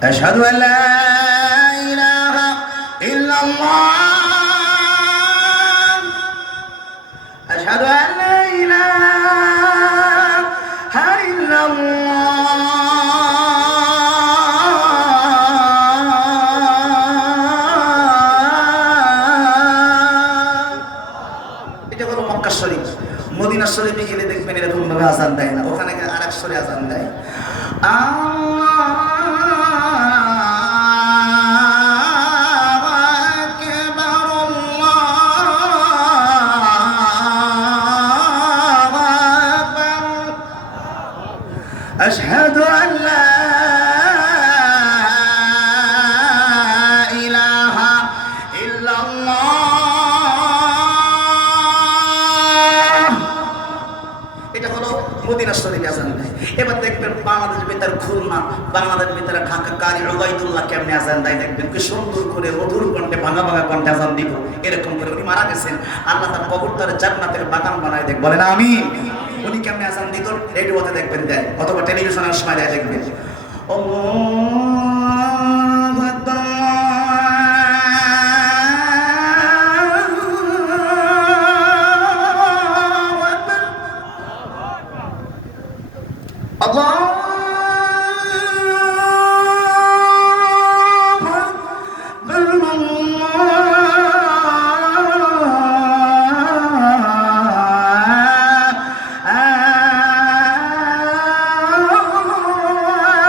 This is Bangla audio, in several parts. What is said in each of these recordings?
أشهد أن لا إله إلا الله أشهد أن لا إله إلا الله এটা হলো মক্কা শরীফ মদিনা শরীফে গেলে দেখবেন এরকম ভাবে আযান দেয় না ওখানে আরেক সুরে আযান দেয় أشهد أن لا إله إلا الله এটা হলো মদিনা শরীফে আযান দেয় এবার দেখবেন বাংলাদেশের ভিতর খুলনা বাংলাদেশের ভিতরে ঢাকা কারি উবাইদুল্লাহ কেমনে আযান দেয় দেখবেন কি সুন্দর করে মধুর কণ্ঠে ভাঙা ভাঙা কণ্ঠে আযান দিব এরকম করে উনি মারা গেছেন আল্লাহ তার কবরটারে জান্নাতের বাগান বানায় দেখ বলেন আমিন উনি কেমনে আযান দিত রেডিওতে দেখবেন দেয় অথবা টেলিভিশনের সময় দেয় দেখবেন আল্লাহু আকবার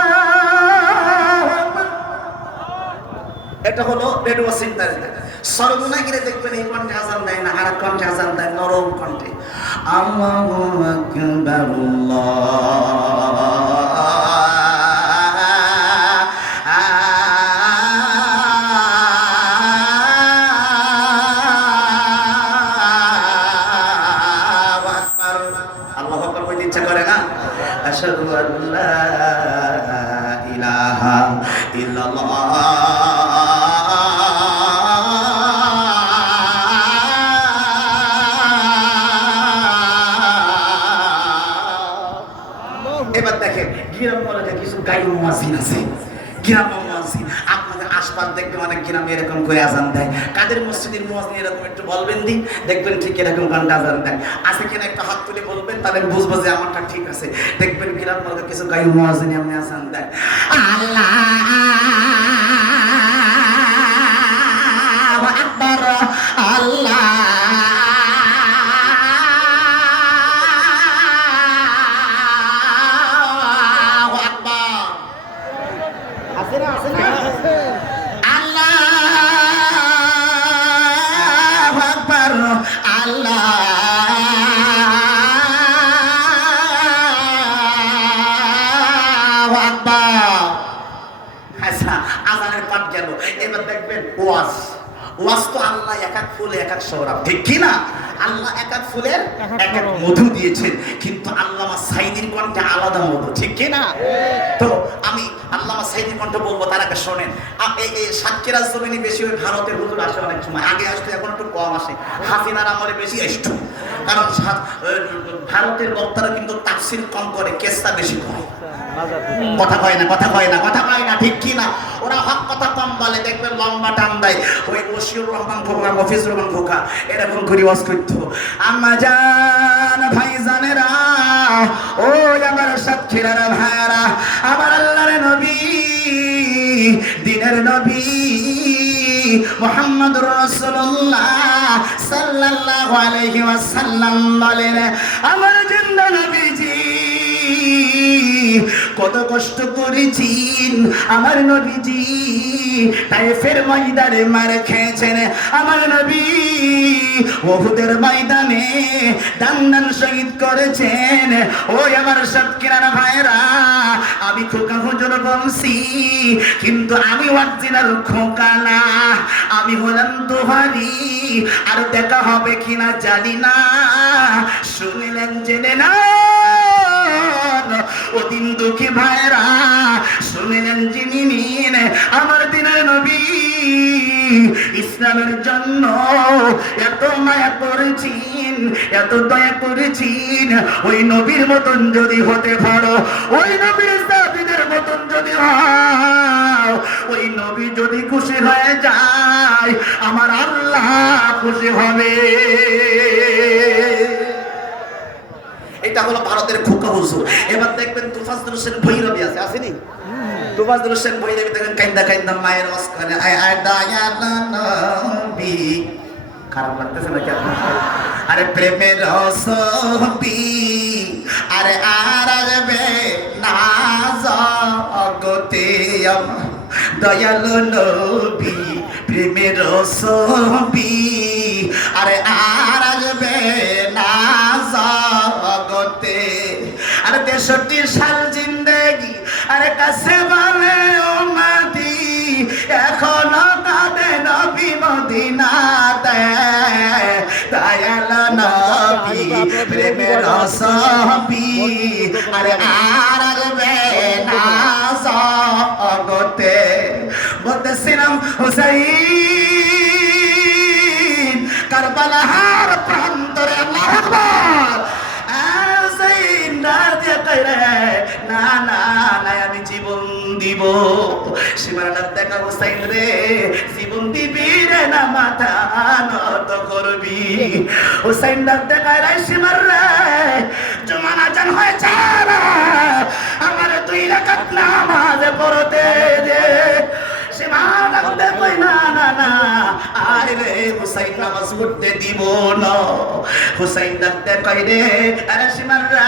আল্লাহু আকবার এটা হলো রেডিও সেন্টার সর্বনাগিরে দেখবেন এই কণ্ঠে আযান দেয় না আর কণ্ঠে আযান দেয় নরম কণ্ঠে আল্লাহু আকবার আল্লাহু আকবার কইতে ইচ্ছা করে না আশহাদু আল্লা ইলাহা ইল্লাল্লাহ এবার দেখেন গ্রাম বলে কিছু গায়ক মুয়াজ্জিন আছে গ্রাম মুয়াজ্জিন আপনাদের আশপাশ দেখবেন অনেক গ্রামে এরকম করে আযান দেয় কাদের মসজিদের মুয়াজ্জিন এরকম একটু বলবেন দি দেখবেন ঠিক এরকম ঘন্টা আযান দেয় আছে কিনা একটা হাত তুলে বলবেন তাহলে বুঝবো যে আমারটা ঠিক আছে দেখবেন গ্রাম বলে কিছু গায়ক মুয়াজ্জিন এমনি আযান দেয় আল্লাহু আকবার আল্লাহ আযানের পাঠ গেল এবার দেখবেন ওয়াজ ওয়াজ তো আল্লাহ এক এক ফুলে এক এক সওরাব ঠিক কি না আল্লাহ এক এক ফুলের এক এক মধু দিয়েছেন কিন্তু আল্লামা সাইদির কণ্ঠে আলাদা মধু ঠিক কি না তো আমি আল্লামা সাইদির কণ্ঠ বলবো তার আগে শোনেন এই সাতক্ষীরা জমিনে বেশি ওই ভারতের হুজুর আসে অনেক সময় আগে আসতো এখন একটু কম আসে হাসিনার আমলে বেশি আসতো কারণ ভারতের বক্তারা কিন্তু তাফসীর কম করে কেসটা বেশি করে কথা কয় না ঠিক কি না ওরা হক কথা কম বলে দেখবেন লম্বা টান দেয় ওই বশির রহমান খোকা মফিজুর রহমান খোকা এরকম করে ওয়াজ করতো আম্মা জান ভাইজানেরা ও আমার সাতক্ষীরার ভাইরা আমার আল্লাহর নবী দিনের নবী মুহাম্মদুর রাসূলুল্লাহ সাল্লাল্লাহু আলাইহি ওয়াসাল্লাম বলেন আমার জিন্দা নবীজি কত কষ্ট করেছেন আমার নবীজি তায়েফের ময়দানে মার খেয়েছেন আমার নবী উহুদের ময়দানে দান শহীদ করেছেন ওই আমার সাতক্ষীরার ভাইরা আমি খোকা হুজুর বলছি কিন্তু আমি অরিজিনাল খোকা না আমি হলাম দোহারি আর দেখা হবে কিনা জানি না শুনলেন জেনে না ও দিন দুঃখী ভাইরা শুনিলেন জিনিন আমার দিনের নবী ইসলামের জন্য এত মায়া করেছেন, এত দয়া করেছেন, ওই নবীর মতন যদি হতে পারো, ওই নবীর সাথীদের মতন যদি হও, ওই নবী যদি খুশি হয়ে যায় আমার আল্লাহ খুশি হবে। এটা হলো ভারতের খোকা হুজুর। এবার দেখবেন তুফাজ্জল হোসেন ভৈরবী আছে, আসেনি? তুফাজ্জল হোসেন ভৈরবী দেখেন কাইন্দা কাইন্দা মায়ের ওয়াজ করে, আয় আয় দয়াল নবী। খারাপ লাগতেছে নাকি আপনার? আরে প্রেমের রসবি, আরে আর আসবে না জগতে আমার দয়াল নবী, প্রেমের রসবি, আরে আর আসবে না জগতে। আরে 63 সাল জিন্দেগি আরে কাছে বলে ও মাটি, এখনো কাঁদে নবী মদিনাতে, দয়াল নবী প্রেমের রসবি, আরে আর আসবে না জগতে। বলতেছিলাম হুসাইন কারবালার প্রান্তরে, আল্লাহু আকবার, হুসাইন রাজে কইরে না না না আমি জীবন দিব। সীমানাটা দেখা, হুসাইন রে জীবন দিবি রে না মাথা নত করবি। হুসাইন ডাক দেখায় রে সীমার রে জমানা জান হয়েছে আমার 2 রাকাত নামাজ পড়তে দে। সীমানা ডাক দেখায় না না না আয় রে হুসাইন নামাজ পড়তে দিব না। হুসাইন ডাক দেখায় রে আরে সীমার রে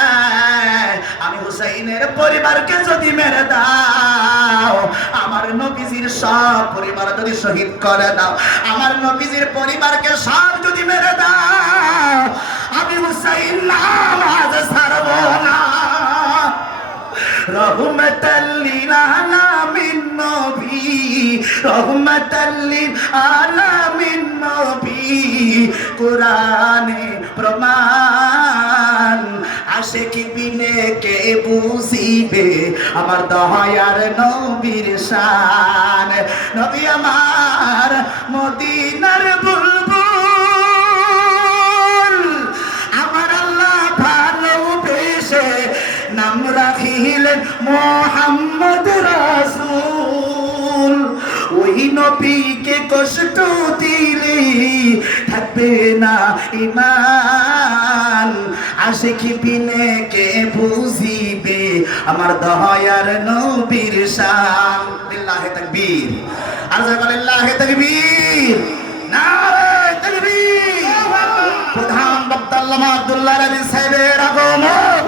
আমি হুসাইনের পরিবারকে যদি মেরে দাও, আমার নবীজির সব পরিবার যদি শহীদ করে দাও, আমার নবীজির পরিবারকে সব যদি মেরে দাও, আমি হুসাইন নামাজ ছাড়ব না। রহমাতাল লিল আলামিন নবী, রহমাতাল লিল আলামিন নবী, কোরআনে প্রমাণ, আশিকি বিনে কে বুঝিবে আমার দয়ার নবীর শান। নবী আমার মদিনার বুলবুল, আমার আল্লাহ ভালোবেসে নাম রাখিলেন মুহাম্মদ রাসূল। ওই নবীকে কষ্ট দিলে থাকবে না ঈমান, আশিকি বিনে কে বুঝিবে আমার দয়ার নবীর শান। লিল্লাহি তাকবীর, আরজা বলেন লিল্লাহি তাকবীর, নারে তাকবীর। প্রধান বক্তা আল্লামা আব্দুল্লাহ আলী সাহেবের আগমন।